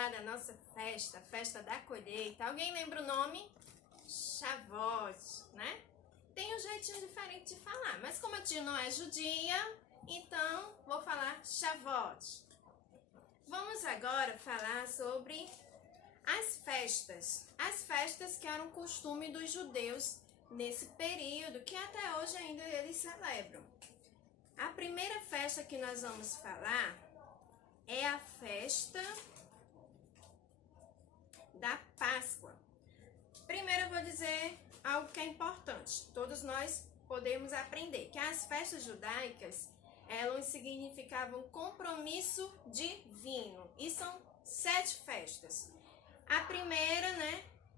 falar da nossa festa, a festa da colheita. Alguém lembra o nome? Shavuot, né? Tem um jeitinho diferente de falar, mas como a tia não é judia, então vou falar Shavuot. Vamos agora falar sobre as festas que eram costume dos judeus nesse período, que até hoje ainda eles celebram. A primeira festa que nós vamos falar é a festa da Páscoa. Primeiro eu vou dizer algo que é importante, todos nós podemos aprender, que as festas judaicas, elas significavam compromisso divino, e são 7 festas. A primeira,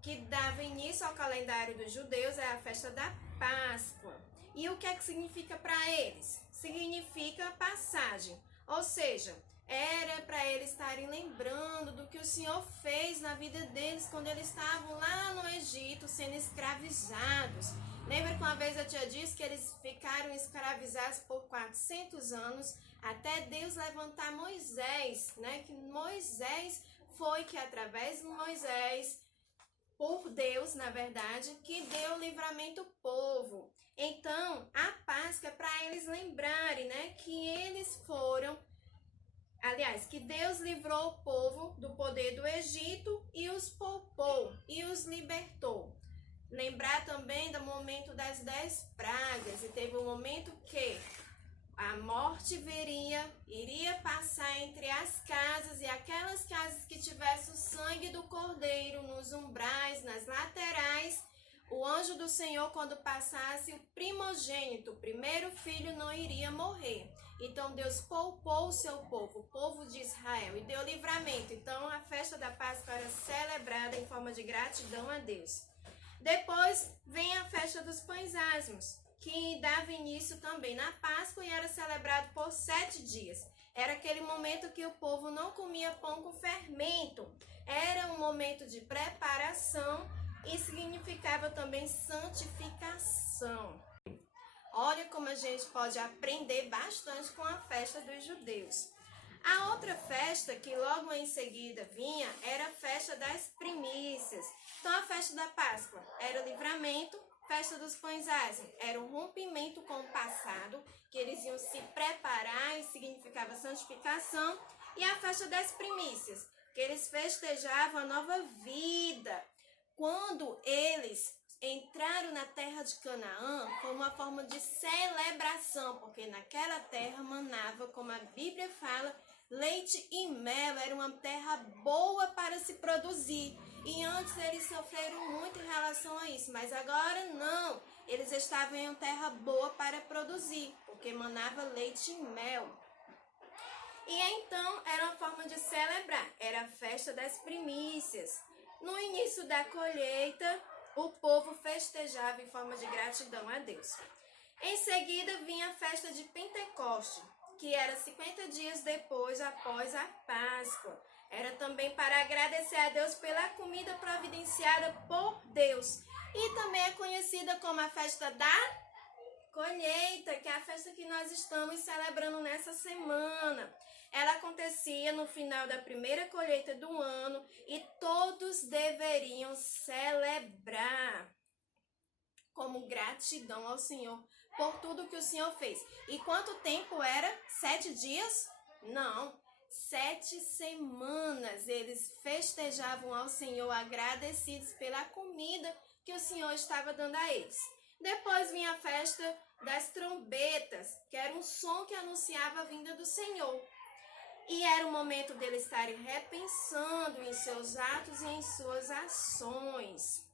que dava início ao calendário dos judeus é a festa da Páscoa. E o que é que significa para eles? Significa passagem, ou seja, era para eles estarem lembrando do que o Senhor fez na vida deles quando eles estavam lá no Egito sendo escravizados. Lembra que uma vez a tia disse que eles ficaram escravizados por 400 anos até Deus levantar Moisés, que Moisés foi que através de Moisés, por Deus, na verdade, que deu o livramento ao povo. Então, a Páscoa é para eles lembrarem, que eles foram, aliás, que Deus livrou o povo do poder do Egito e os poupou e os libertou. Lembrar também do momento das 10 pragas, e teve um momento que a morte iria passar entre as casas, e aquelas casas que tivessem o sangue do cordeiro nos umbrais, nas laterais, o anjo do Senhor, quando passasse, o primogênito, o primeiro filho, não iria morrer. Então Deus poupou o seu povo, o povo de Israel, e deu livramento. Então a festa da Páscoa era celebrada em forma de gratidão a Deus. Depois vem a festa dos pães ázimos, que dava início também na Páscoa e era celebrado por 7 dias. Era aquele momento que o povo não comia pão com fermento. Era um momento de preparação e significava também santificação. Olha como a gente pode aprender bastante com a festa dos judeus. A outra festa que logo em seguida vinha era a festa das primícias. Então a festa da Páscoa era o livramento, festa dos pães ázimos era o rompimento com o passado, que eles iam se preparar e significava santificação, e a festa das primícias, que eles festejavam a nova vida. Quando eles entraram na terra de Canaã, foi uma forma de celebração, porque naquela terra manava, como a Bíblia fala, leite e mel, era uma terra boa para se produzir. E antes eles sofreram muito em relação a isso, mas agora não. Eles estavam em uma terra boa para produzir, porque manava leite e mel. E então era uma forma de celebrar, era a festa das primícias. No início da colheita, o povo festejava em forma de gratidão a Deus. Em seguida vinha a festa de Pentecoste, que era 50 dias depois, após a Páscoa. Era também para agradecer a Deus pela comida providenciada por Deus. E também é conhecida como a festa da colheita, que é a festa que nós estamos celebrando nessa semana. Ela acontecia no final da primeira colheita do ano e todos deveriam celebrar como gratidão ao Senhor por tudo que o Senhor fez. E quanto tempo era? 7 dias? Não, 7 semanas eles festejavam ao Senhor, agradecidos pela comida que o Senhor estava dando a eles. Depois vinha a festa das trombetas, que era um som que anunciava a vinda do Senhor. E era o momento deles estarem repensando em seus atos e em suas ações.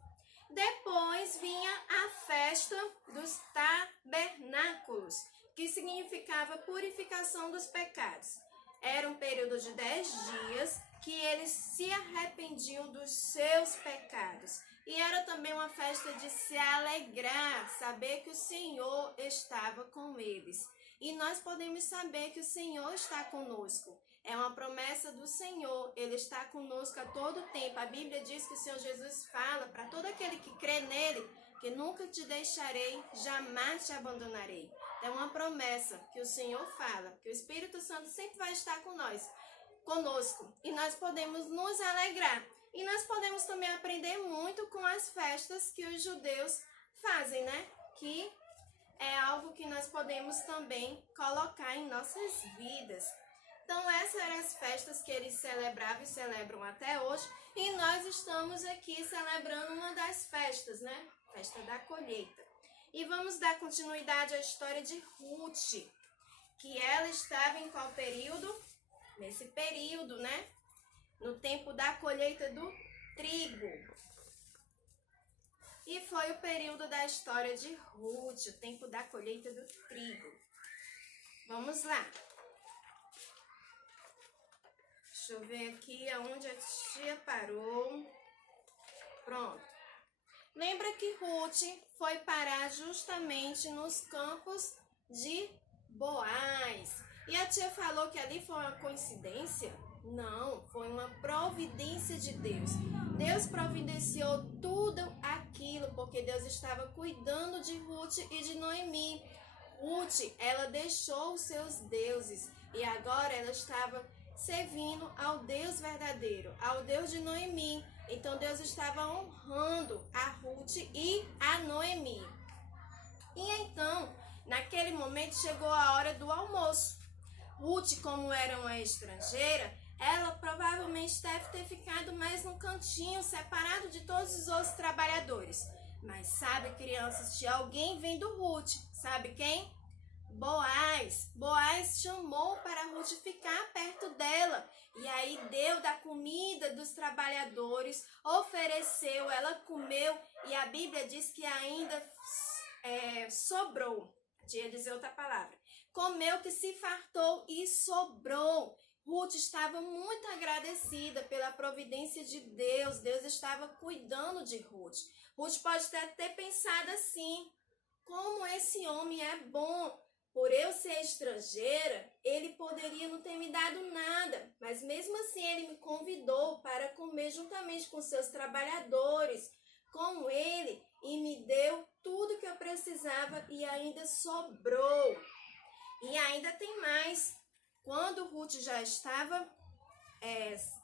Depois vinha a festa dos tabernáculos, que significava purificação dos pecados. Era um período de 10 dias que eles se arrependiam dos seus pecados. E era também uma festa de se alegrar, saber que o Senhor estava com eles. E nós podemos saber que o Senhor está conosco. É uma promessa do Senhor, Ele está conosco a todo tempo. A Bíblia diz que o Senhor Jesus fala para todo aquele que crê nele, que nunca te deixarei, jamais te abandonarei. É uma promessa que o Senhor fala, que o Espírito Santo sempre vai estar com nós. conosco e nós podemos nos alegrar. E nós podemos também aprender muito com as festas que os judeus fazem, né? Que é algo que nós podemos também colocar em nossas vidas. Então, essas eram as festas que eles celebravam e celebram até hoje. E nós estamos aqui celebrando uma das festas, né? Festa da colheita. E vamos dar continuidade à história de Ruth, que ela estava em qual período? Nesse período, né? No tempo da colheita do trigo. E foi o período da história de Ruth, o tempo da colheita do trigo. Vamos lá. Deixa eu ver aqui aonde a tia parou. Pronto. Lembra que Ruth foi parar justamente nos campos de Boaz. E a tia falou que ali foi uma coincidência? Não, foi uma providência de Deus. Deus providenciou tudo aquilo porque Deus estava cuidando de Ruth e de Noemi. Ruth, ela deixou os seus deuses e agora ela estava servindo ao Deus verdadeiro, ao Deus de Noemi. Então Deus estava honrando a Ruth e a Noemi. E então, naquele momento chegou a hora do almoço. Ruth, como era uma estrangeira, ela provavelmente deve ter ficado mais num cantinho, separado de todos os outros trabalhadores. Mas sabe, crianças, tinha alguém vendo Ruth. Sabe quem? Boaz. Boaz chamou para Ruth ficar perto dela. E aí deu da comida dos trabalhadores, ofereceu, ela comeu. E a Bíblia diz que ainda sobrou. Ia dizer outra palavra. Comeu que se fartou e sobrou. Ruth estava muito agradecida pela providência de Deus. Deus estava cuidando de Ruth. Ruth pode até ter pensado assim: como esse homem é bom. Por eu ser estrangeira, ele poderia não ter me dado nada. Mas mesmo assim ele me convidou para comer juntamente com seus trabalhadores, com ele, e me deu tudo que eu precisava e ainda sobrou. E ainda tem mais. Quando Ruth já estava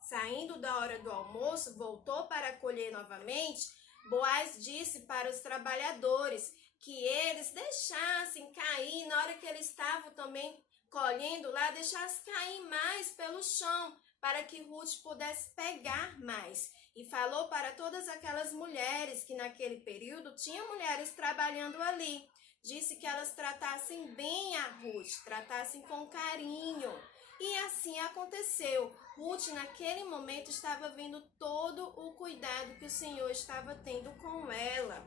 saindo da hora do almoço, voltou para colher novamente, Boaz disse para os trabalhadores que eles deixassem cair, na hora que eles estavam também colhendo lá, deixassem cair mais pelo chão, para que Ruth pudesse pegar mais. E falou para todas aquelas mulheres, que naquele período tinha mulheres trabalhando ali. Disse que elas tratassem bem a Ruth, tratassem com carinho. E assim aconteceu. Ruth, naquele momento, estava vendo todo o cuidado que o Senhor estava tendo com ela.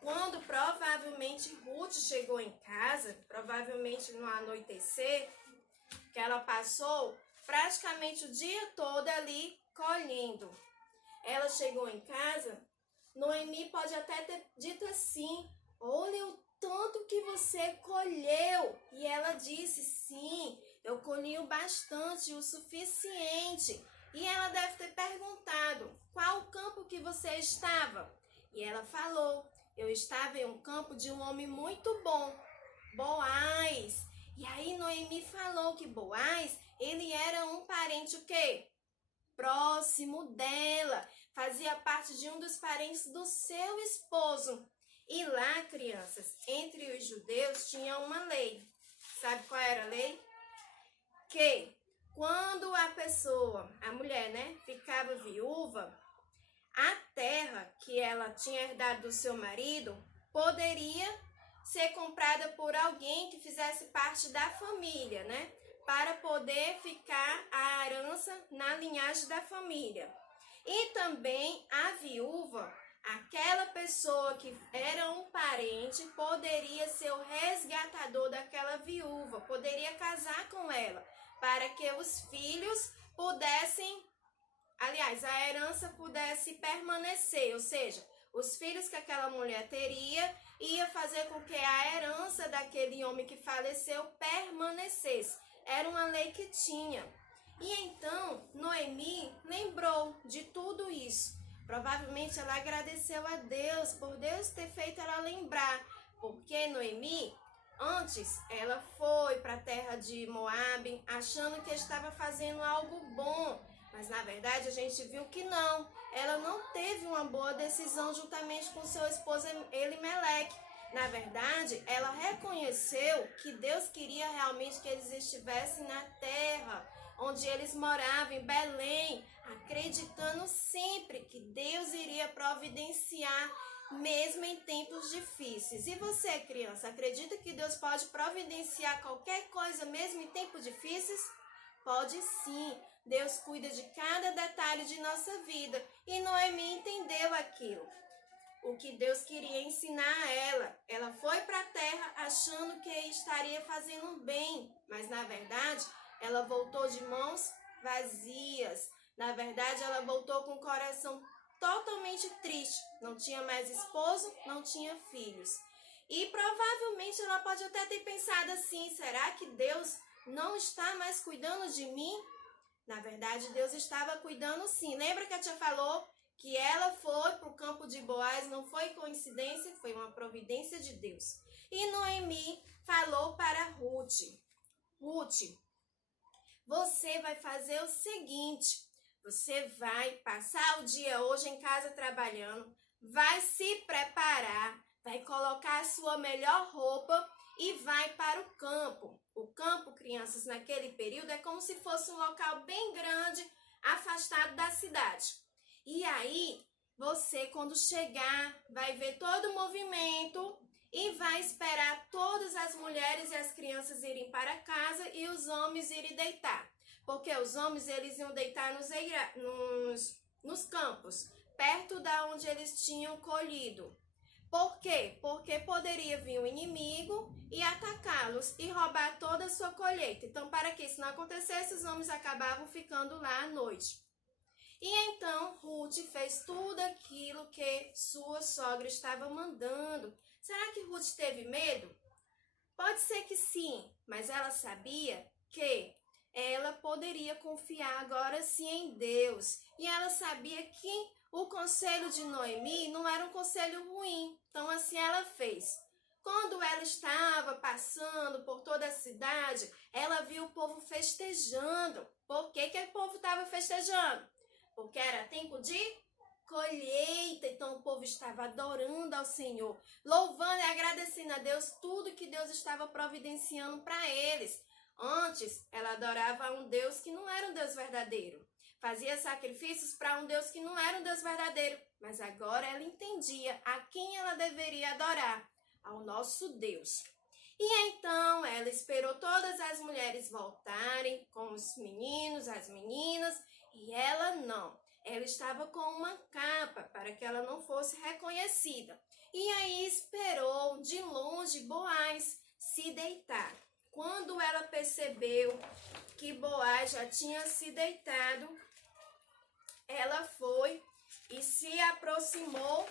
Quando provavelmente Ruth chegou em casa, provavelmente no anoitecer, que ela passou praticamente o dia todo ali colhendo. Ela chegou em casa, Noemi pode até ter dito assim: olha o tanto que você colheu. E ela disse: sim, eu colhi o bastante, o suficiente. E ela deve ter perguntado: qual o campo que você estava? E ela falou: eu estava em um campo de um homem muito bom, Boaz. E aí Noemi falou que Boaz, ele era um parente o quê? Próximo dela. Fazia parte de um dos parentes do seu esposo. E lá, crianças, entre os judeus tinha uma lei. Sabe qual era a lei? Que quando a pessoa, a mulher, né, ficava viúva, a terra que ela tinha herdado do seu marido poderia ser comprada por alguém que fizesse parte da família, né? Para poder ficar a herança na linhagem da família. E também a viúva, aquela pessoa que era um parente, poderia ser o resgatador daquela viúva, poderia casar com ela, para que os filhos pudessem, aliás, a herança pudesse permanecer, ou seja, os filhos que aquela mulher teria ia fazer com que a herança daquele homem que faleceu permanecesse. Era uma lei que tinha. E então, Noemi lembrou de tudo isso. Provavelmente ela agradeceu a Deus por Deus ter feito ela lembrar. Porque Noemi, Antes, ela foi para a terra de Moabe, achando que estava fazendo algo bom, mas na verdade a gente viu que não. Ela não teve uma boa decisão juntamente com seu esposo Elimeleque. Na verdade, ela reconheceu que Deus queria realmente que eles estivessem na terra onde eles moravam, em Belém, acreditando sempre que Deus iria providenciar mesmo em tempos difíceis. E você, criança, acredita que Deus pode providenciar qualquer coisa mesmo em tempos difíceis? Pode sim. Deus cuida de cada detalhe de nossa vida. E Noemi entendeu aquilo. O que Deus queria ensinar a ela. Ela foi para a terra achando que estaria fazendo bem, mas na verdade ela voltou de mãos vazias. Na verdade ela voltou com o coração totalmente triste. Não tinha mais esposo, não tinha filhos. E provavelmente ela pode até ter pensado assim: será que Deus não está mais cuidando de mim? Na verdade, Deus estava cuidando sim. Lembra que a tia falou que ela foi para o campo de Boaz? Não foi coincidência, foi uma providência de Deus. E Noemi falou para Ruth: Ruth, você vai fazer o seguinte: você vai passar o dia hoje em casa trabalhando, vai se preparar, vai colocar a sua melhor roupa e vai para o campo. O campo, crianças, naquele período é como se fosse um local bem grande, afastado da cidade. E aí, você, quando chegar, vai ver todo o movimento e vai esperar todas as mulheres e as crianças irem para casa e os homens irem deitar. Porque os homens, eles iam deitar nos campos, perto da onde eles tinham colhido. Por quê? Porque poderia vir um inimigo e atacá-los e roubar toda a sua colheita. Então, para que isso não acontecesse, os homens acabavam ficando lá à noite. E então, Ruth fez tudo aquilo que sua sogra estava mandando. Será que Ruth teve medo? Pode ser que sim, mas ela sabia que ela poderia confiar agora sim em Deus. E ela sabia que o conselho de Noemi não era um conselho ruim. Então assim ela fez. Quando ela estava passando por toda a cidade, ela viu o povo festejando. Por que o povo estava festejando? Porque era tempo de colheita. Então o povo estava adorando ao Senhor, louvando e agradecendo a Deus tudo que Deus estava providenciando para eles. Antes, ela adorava um Deus que não era um Deus verdadeiro. Fazia sacrifícios para um Deus que não era um Deus verdadeiro. Mas agora ela entendia a quem ela deveria adorar: ao nosso Deus. E então ela esperou todas as mulheres voltarem com os meninos, as meninas, e ela não. Ela estava com uma capa para que ela não fosse reconhecida. E aí esperou de longe Boaz se deitar. Quando ela percebeu que Boaz já tinha se deitado, ela foi e se aproximou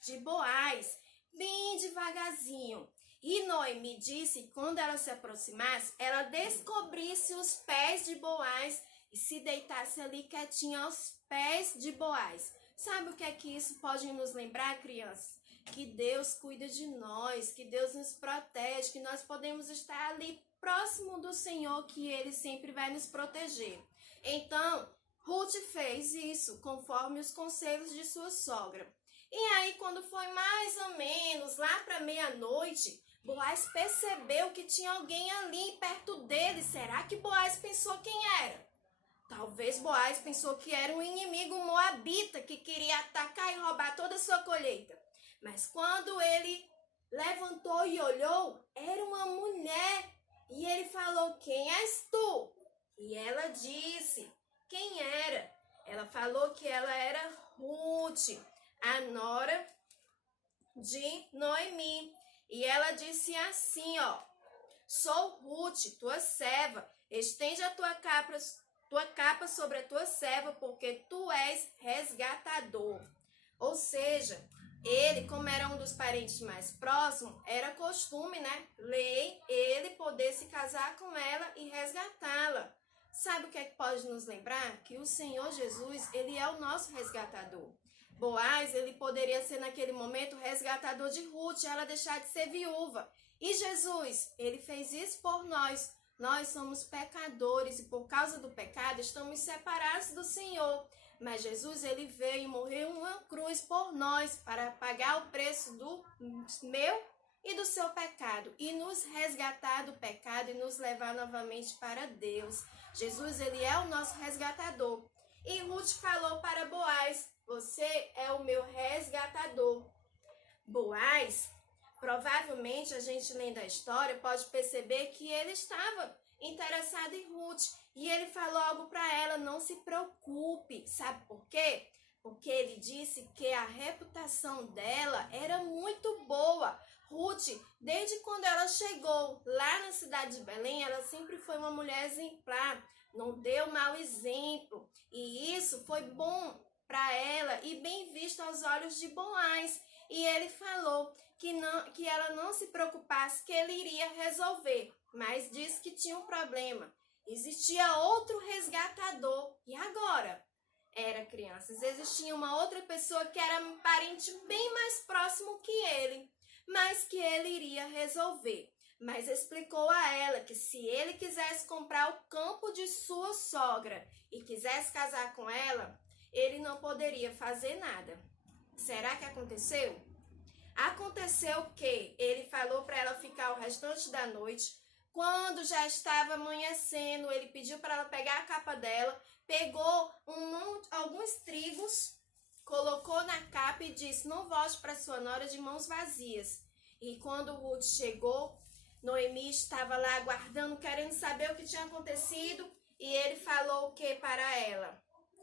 de Boaz, bem devagarzinho. E Noemi disse que quando ela se aproximasse, ela descobrisse os pés de Boaz e se deitasse ali quietinha aos pés de Boaz. Sabe o que é que isso pode nos lembrar, crianças? Que Deus cuida de nós, que Deus nos protege, que nós podemos estar ali próximo do Senhor, que Ele sempre vai nos proteger. Então, Ruth fez isso, conforme os conselhos de sua sogra. E aí, quando foi mais ou menos lá para meia-noite, Boaz percebeu que tinha alguém ali perto dele. Será que Boaz pensou quem era? Talvez Boaz pensou que era um inimigo moabita que queria atacar e roubar toda a sua colheita. Mas quando ele levantou e olhou, era uma mulher. E ele falou: quem és tu? E ela disse quem era. Ela falou que ela era Ruth, a nora de Noemi. E ela disse assim, ó: sou Ruth, tua serva, estende a tua capa sobre a tua serva, porque tu és resgatador. Ou seja, ele, como era um dos parentes mais próximos, era costume, né? Lei, ele poder se casar com ela e resgatá-la. Sabe o que é que pode nos lembrar? Que o Senhor Jesus, ele é o nosso resgatador. Boaz, ele poderia ser naquele momento resgatador de Ruth, ela deixar de ser viúva. E Jesus, ele fez isso por nós. Nós somos pecadores e por causa do pecado estamos separados do Senhor. Mas Jesus, ele veio e morreu em uma cruz por nós para pagar o preço do meu e do seu pecado e nos resgatar do pecado e nos levar novamente para Deus. Jesus, ele é o nosso resgatador. E Ruth falou para Boaz: você é o meu resgatador. Boaz, provavelmente a gente lendo a história pode perceber que ele estava interessado em Ruth e ele falou algo para ela: não se preocupe. Sabe por quê? Porque ele disse que a reputação dela era muito boa. Ruth, desde quando ela chegou lá na cidade de Belém, ela sempre foi uma mulher exemplar, não deu mau exemplo. E isso foi bom para ela e bem visto aos olhos de Boaz. E ele falou que ela não se preocupasse, que ele iria resolver. Mas disse que tinha um problema. Existia outro resgatador. E agora? Era, crianças, existia uma outra pessoa que era um parente bem mais próximo que ele, mas que ele iria resolver. Mas explicou a ela que se ele quisesse comprar o campo de sua sogra e quisesse casar com ela, ele não poderia fazer nada. Será que aconteceu? Aconteceu que ele falou para ela ficar o restante da noite. Quando já estava amanhecendo, ele pediu para ela pegar a capa dela, pegou alguns trigos, colocou na capa e disse: não volte para sua nora de mãos vazias. E quando Ruth chegou, Noemi estava lá aguardando, querendo saber o que tinha acontecido, e ele falou o que para ela?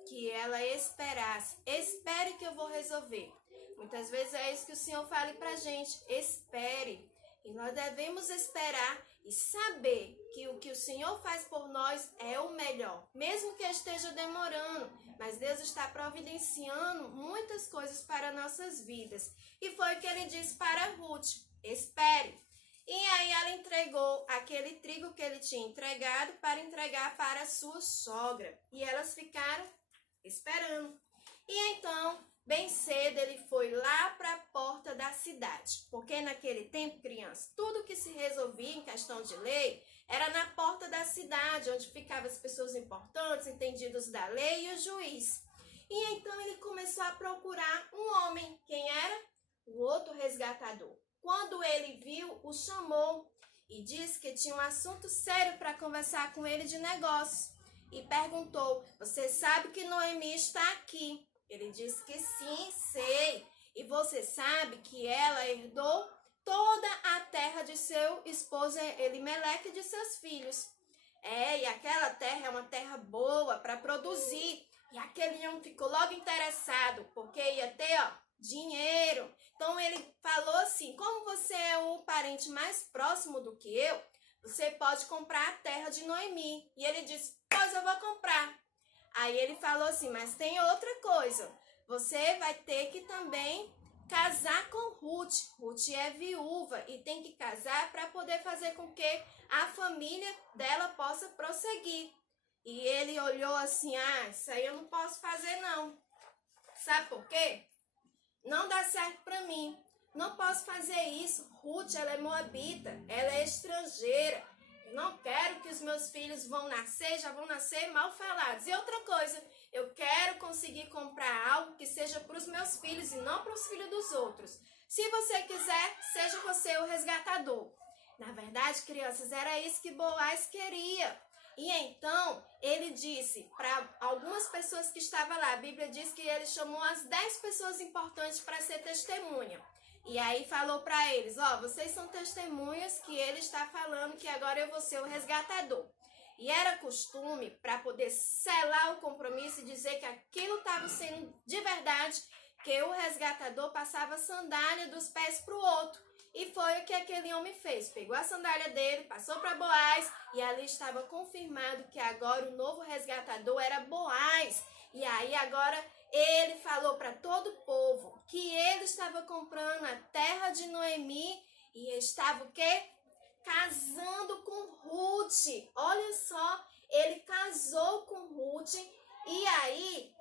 Que ela esperasse. Espere que eu vou resolver. Muitas vezes é isso que o Senhor fala pra gente: espere. E nós devemos esperar e saber que o que o Senhor faz por nós é o melhor, mesmo que esteja demorando, mas Deus está providenciando muitas coisas para nossas vidas. E foi o que ele disse para Ruth: espere. E aí ela entregou aquele trigo que ele tinha entregado para entregar para sua sogra. E elas ficaram esperando. E então, bem cedo, ele foi lá para a porta da cidade. Porque naquele tempo, criança, tudo que se resolvia em questão de lei era na porta da cidade, onde ficavam as pessoas importantes, entendidos da lei e o juiz. E então ele começou a procurar um homem. Quem era? O outro resgatador. Quando ele viu, o chamou e disse que tinha um assunto sério para conversar com ele de negócio. E perguntou: você sabe que Noemi está aqui? Ele disse que sim, sei. E você sabe que ela herdou toda a terra de seu esposo Elimeleque e de seus filhos. E aquela terra é uma terra boa para produzir. E aquele homem ficou logo interessado, porque ia ter, dinheiro. Então ele falou assim: como você é o parente mais próximo do que eu, você pode comprar a terra de Noemi. E ele disse: pois eu vou comprar. Aí ele falou assim: mas tem outra coisa, você vai ter que também casar com Ruth. Ruth é viúva e tem que casar para poder fazer com que a família dela possa prosseguir. E ele olhou assim: isso aí eu não posso fazer não. Sabe por quê? Não dá certo para mim. Não posso fazer isso. Ruth, ela é moabita, ela é estrangeira. Eu não quero que os meus filhos já vão nascer mal falados. E outra coisa, eu quero conseguir comprar algo que seja para os meus filhos e não para os filhos dos outros. Se você quiser, seja você o resgatador. Na verdade, crianças, era isso que Boaz queria. E então, ele disse para algumas pessoas que estavam lá, a Bíblia diz que ele chamou as 10 pessoas importantes para ser testemunha. E aí falou para eles: vocês são testemunhas que ele está falando que agora eu vou ser o resgatador. E era costume, para poder selar o compromisso e dizer que aquilo estava sendo de verdade, que o resgatador passava a sandália dos pés para o outro. E foi o que aquele homem fez. Pegou a sandália dele, passou para Boaz e ali estava confirmado que agora o novo resgatador era Boaz. E aí agora ele falou para todo o povo que ele estava comprando a terra de Noemi e estava o quê? Casando com Ruth. Olha só, ele casou com Ruth e aí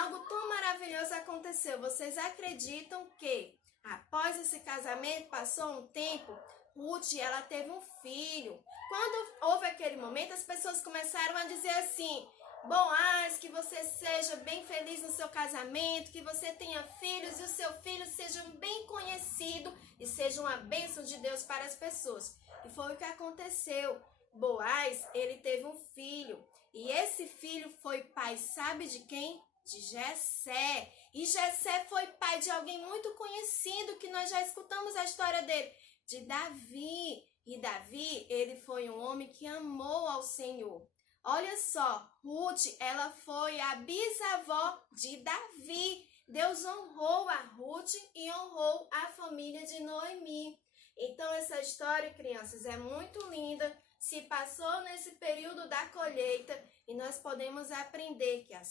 algo tão maravilhoso aconteceu. Vocês acreditam que após esse casamento, passou um tempo, Ruth, ela teve um filho. Quando houve aquele momento, as pessoas começaram a dizer assim: Boaz, que você seja bem feliz no seu casamento, que você tenha filhos e o seu filho seja bem conhecido e seja uma bênção de Deus para as pessoas. E foi o que aconteceu. Boaz, ele teve um filho e esse filho foi pai, sabe de quem? De Jessé. E Jessé foi pai de alguém muito conhecido que nós já escutamos a história dele, de Davi. E Davi, ele foi um homem que amou ao Senhor. Olha só, Ruth, ela foi a bisavó de Davi. Deus honrou a Ruth e honrou a família de Noemi. Então, essa história, crianças, é muito linda. Se passou nesse período da colheita e nós podemos aprender que as